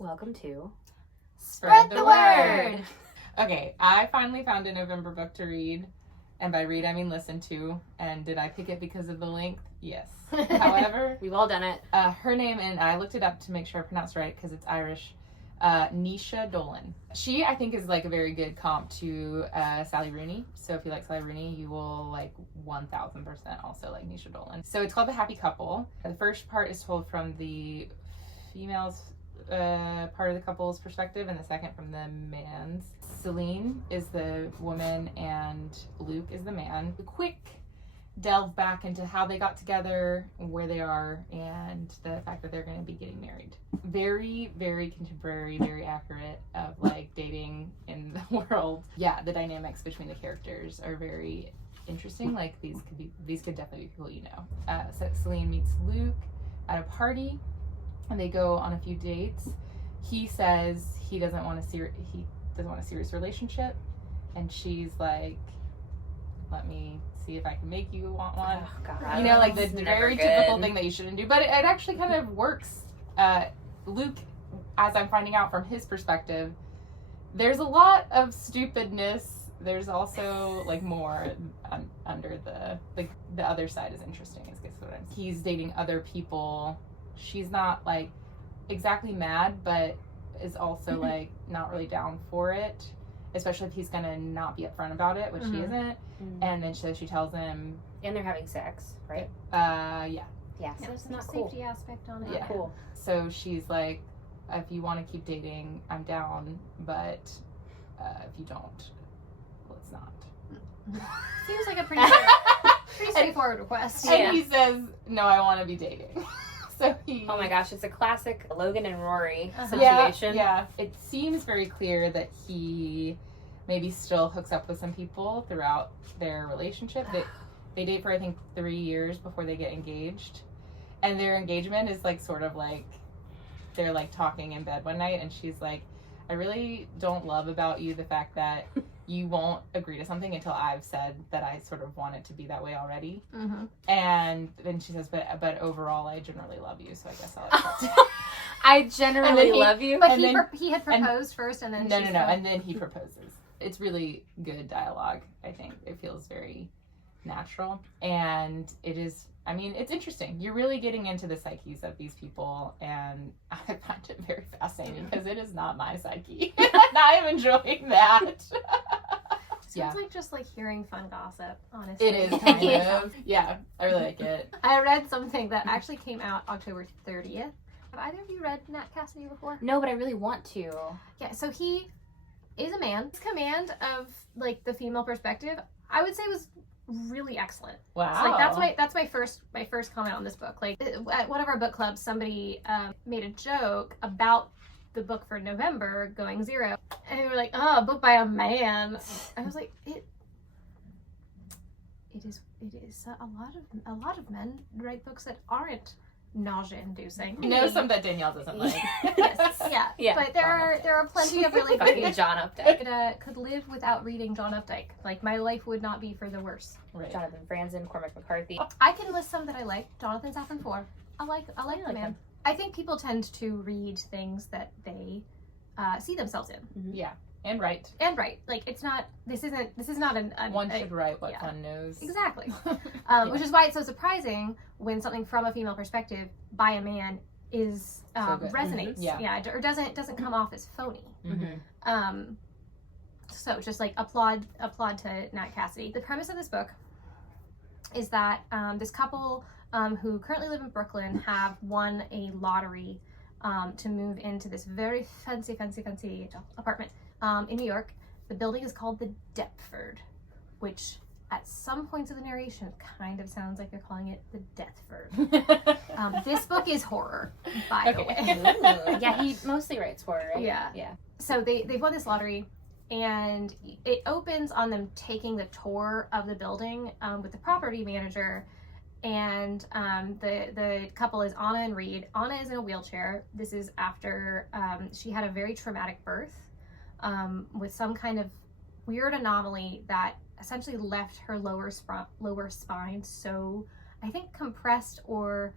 Welcome to Spread the Word! Okay, I finally found a November book to read. And by read, I mean listen to. And did I pick it because of the length? Yes. However, we've all done it. Her name, and I looked it up to make sure I pronounced it right because it's Irish, Naoise Dolan. She, I think, is like a very good comp to Sally Rooney. So if you like Sally Rooney, you will like 1000% also like Naoise Dolan. So it's called The Happy Couple. The first part is told from the female's part of the couple's perspective, and the second from the man's. Celine is the woman and Luke is the man. A quick delve back into how they got together, where they are, and the fact that they're going to be getting married. Very, very contemporary, very accurate of like dating in the world. Yeah, the dynamics between the characters are very interesting. Like these could definitely be people you know. So Celine meets Luke at a party, and they go on a few dates. He says he doesn't want a serious relationship, and she's like, let me see if I can make you want one. Oh, God. You know, like the very typical thing that you shouldn't do, but it actually kind of works. Luke, as I'm finding out from his perspective, there's a lot of stupidness. There's also like more under the other side is interesting. He's dating other people. She's not like exactly mad, but is also like not really down for it, especially if he's gonna not be upfront about it, which he isn't. Mm-hmm. And then she tells him, and they're having sex, right? Yeah. So it's not safety cool. aspect on it. Yeah, cool. So she's like, if you want to keep dating, I'm down, but if you don't, let's not. Seems like a pretty straightforward request. And he says, no, I want to be dating. So oh my gosh, it's a classic Logan and Rory situation. Yeah, it seems very clear that he maybe still hooks up with some people throughout their relationship. They date for I think 3 years before they get engaged, and their engagement is like sort of like they're like talking in bed one night, and she's like, I really don't love about you the fact that you won't agree to something until I've said that I sort of want it to be that way already. Mm-hmm. And then she says, but overall, I generally love you, so I guess I'll accept it. I generally love you. But he had proposed first, and then no, and then he proposes. It's really good dialogue, I think. It feels very natural, and it is, I mean, it's interesting. You're really getting into the psyches of these people, and I find it very fascinating because it is not my psyche. And I'm enjoying that. Sounds like just like hearing fun gossip, honestly. It is kind of. Yeah, I really like it. I read something that actually came out October 30th. Have either of you read Nat Cassidy before? No, but I really want to. Yeah, so he is a man. His command of like the female perspective, I would say, was really excellent. Wow. So, like that's my first comment on this book. Like at one of our book clubs, somebody made a joke about the book for November going 0, and they were like, "Oh, a book by a man." I was like, It is. A lot of men write books that aren't nausea-inducing. You know, some that Danielle doesn't like. Yes, yeah. But there are plenty of really fucking John Updike. Could live without reading John Updike. Like my life would not be for the worse. Right. Jonathan Franzen, Cormac McCarthy. I can list some that I like. Jonathan Safran Foer. I like the man. Him. I think people tend to read things that they see themselves in. Mm-hmm. Yeah, and write. Like it's not. This is not an. One should write what one knows. Exactly. Which is why it's so surprising when something from a female perspective by a man is resonates. Mm-hmm. Yeah. Or doesn't come off as phony. Mm-hmm. So just like applaud to Nat Cassidy. The premise of this book is that this couple who currently live in Brooklyn have won a lottery to move into this very fancy apartment in New York. The building is called the Deptford, which at some points of the narration kind of sounds like they're calling it the Deathford. This book is horror, by the way. Yeah, he mostly writes horror, right? Yeah. So they've won this lottery, and it opens on them taking the tour of the building with the property manager. And the couple is Anna and Reed. Anna is in a wheelchair. This is after she had a very traumatic birth with some kind of weird anomaly that essentially left her lower spine so, I think, compressed or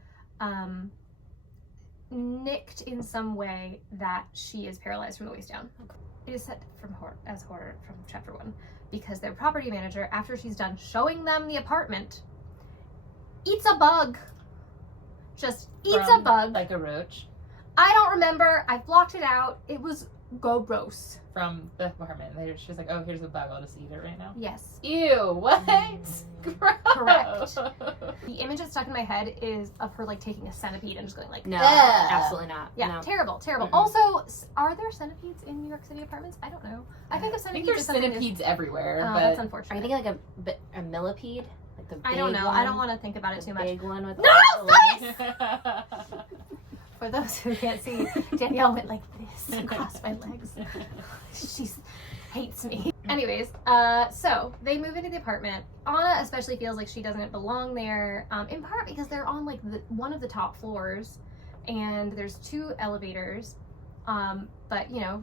nicked in some way that she is paralyzed from the waist down. It is set from horror from chapter 1 because their property manager, after she's done showing them the apartment, eats a bug. Just eats a bug. Like a roach. I don't remember. I blocked it out. It was gross. From the apartment. She's like, oh, here's a bug. I'll just eat it right now. Yes. Ew, what? Gross. Correct. The image that's stuck in my head is of her like taking a centipede and just going like, No, ugh. absolutely not. Yeah, No. terrible. Mm-mm. Also, are there centipedes in New York City apartments? I don't know. I think of I think centipedes there's as something centipedes everywhere, that's, but that's Are unfortunate. you thinking like a millipede? Like the big I don't know. One? I don't want to think about it too much. Big one with No, all the stop legs? For those who can't see, Danielle went like this and crossed my legs. She hates me. Anyways, so they move into the apartment. Anna especially feels like she doesn't belong there, in part because they're on like one of the top floors, and there's 2 elevators. But you know,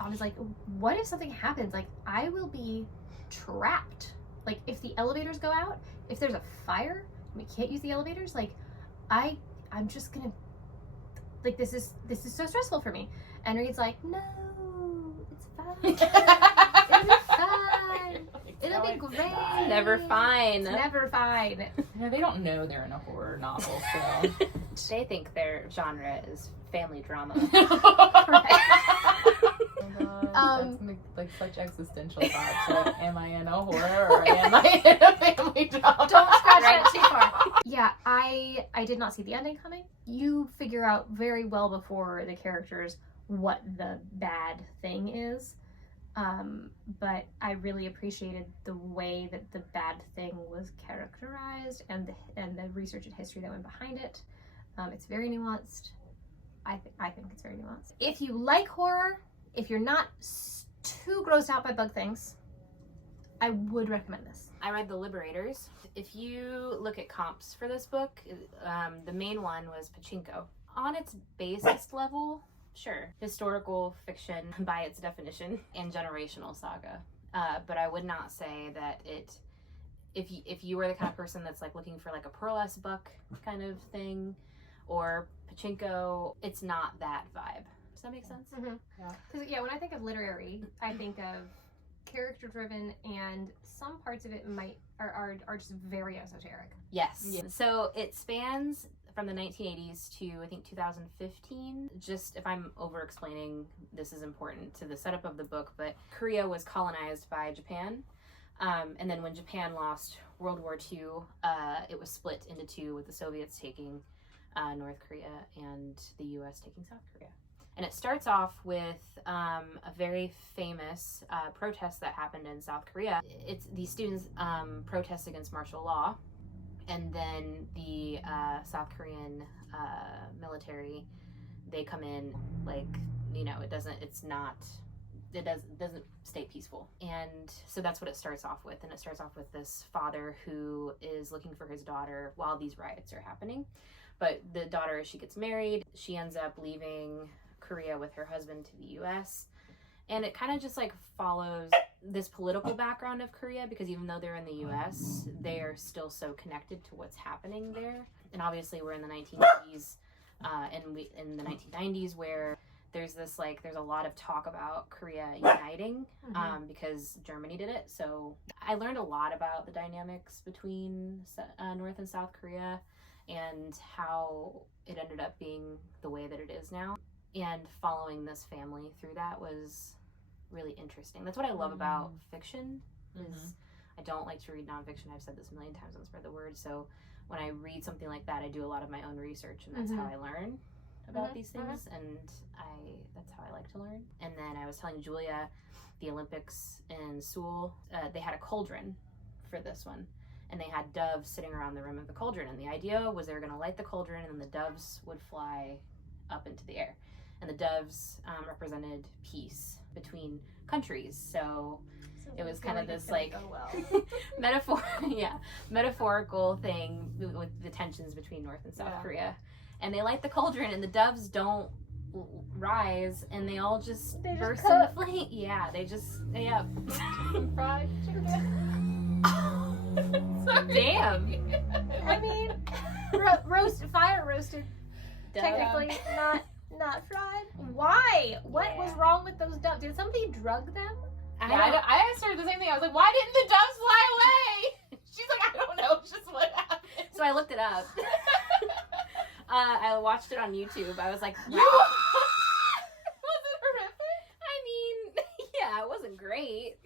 Anna's like, what if something happens? Like, I will be trapped. Like, if the elevators go out, if there's a fire, and we can't use the elevators, like, I'm just gonna. Like, this is so stressful for me. And Reed's like, no, it's fine. It'll be fine. It'll be great. It's never fine. It's never fine. No, they don't know they're in a horror novel, so. They think their genre is family drama. That's like such existential thoughts. Like, am I in a horror or am I in a family drama? Don't scratch that too far. Yeah, I did not see the ending coming. You figure out very well before the characters what the bad thing is. But I really appreciated the way that the bad thing was characterized and the research and history that went behind it. It's very nuanced. I think it's very nuanced. If you like horror, if you're not too grossed out by bug things, I would recommend this. I read The Liberators. If you look at comps for this book, the main one was Pachinko. On its basis level, sure, historical fiction by its definition and generational saga. But I would not say that if you were the kind of person that's like looking for like a Pearl S. Buck kind of thing, or Pachinko, it's not that vibe. Does that make sense? Mm-hmm. Yeah. Because when I think of literary, I think of character driven, and some parts of it are just very esoteric. Yes. Yeah. So it spans from the 1980s to I think 2015. Just if I'm over explaining, this is important to the setup of the book, but Korea was colonized by Japan. And then when Japan lost World War II, it was split into 2, with the Soviets taking North Korea and the US taking South Korea. And it starts off with a very famous protest that happened in South Korea. It's these students protest against martial law, and then the South Korean military, they come in like, you know, it doesn't stay peaceful. And so that's what it starts off with. And it starts off with this father who is looking for his daughter while these riots are happening. But the daughter, as she gets married, she ends up leaving Korea with her husband to the US. And it kind of just like follows this political background of Korea, because even though they're in the US, they are still so connected to what's happening there. And obviously we're in the 1980s and in the 1990s, where there's a lot of talk about Korea uniting because Germany did it. So I learned a lot about the dynamics between North and South Korea and how it ended up being the way that it is now. And following this family through that was really interesting. That's what I love about fiction, is I don't like to read nonfiction. I've said this a million times on Spread the Word. So when I read something like that, I do a lot of my own research, and that's how I learn about these things, and that's how I like to learn. And then I was telling Julia, the Olympics in Seoul, they had a cauldron for this one, and they had doves sitting around the rim of the cauldron, and the idea was they were going to light the cauldron and then the doves would fly up into the air, and the doves represented peace between countries. So it was kind of this like metaphorical thing with the tensions between North and South Korea. And they light the cauldron and the doves don't rise, and they all just burst into flame. Yeah, they just Fried chicken. Damn. I mean, roasted technically not fried. Why? What was wrong with those doves? Did somebody drug them? I asked her the same thing. I was like, why didn't the doves fly away? She's like, I don't know. It's just what happened. So I looked it up. I watched it on YouTube. I was like, wow. Was it horrific? I mean, yeah, it wasn't great.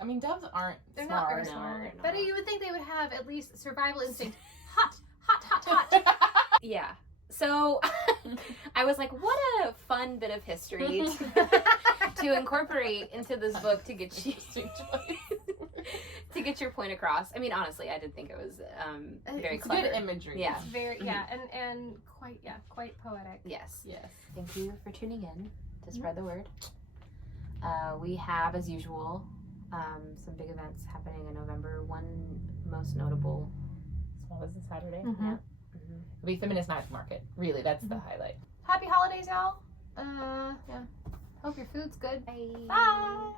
I mean, doves aren't They're smart. not very No, smart. they're But not. you would think they would have at least survival instinct. Hot. Yeah. So I was like, what a fun bit of history to incorporate into this book to get you to get your point across. I mean, honestly, I did think it was very It's clever. good imagery. Yeah. It's very and quite poetic. Yes. Yes. Thank you for tuning in to spread the word. We have, as usual, some big events happening in November. One most notable. Small Business Saturday. Mhm. Yeah. It'll be Feminist Magic Market. Really, that's the highlight. Happy holidays, y'all. Yeah. Hope your food's good. Bye. Bye.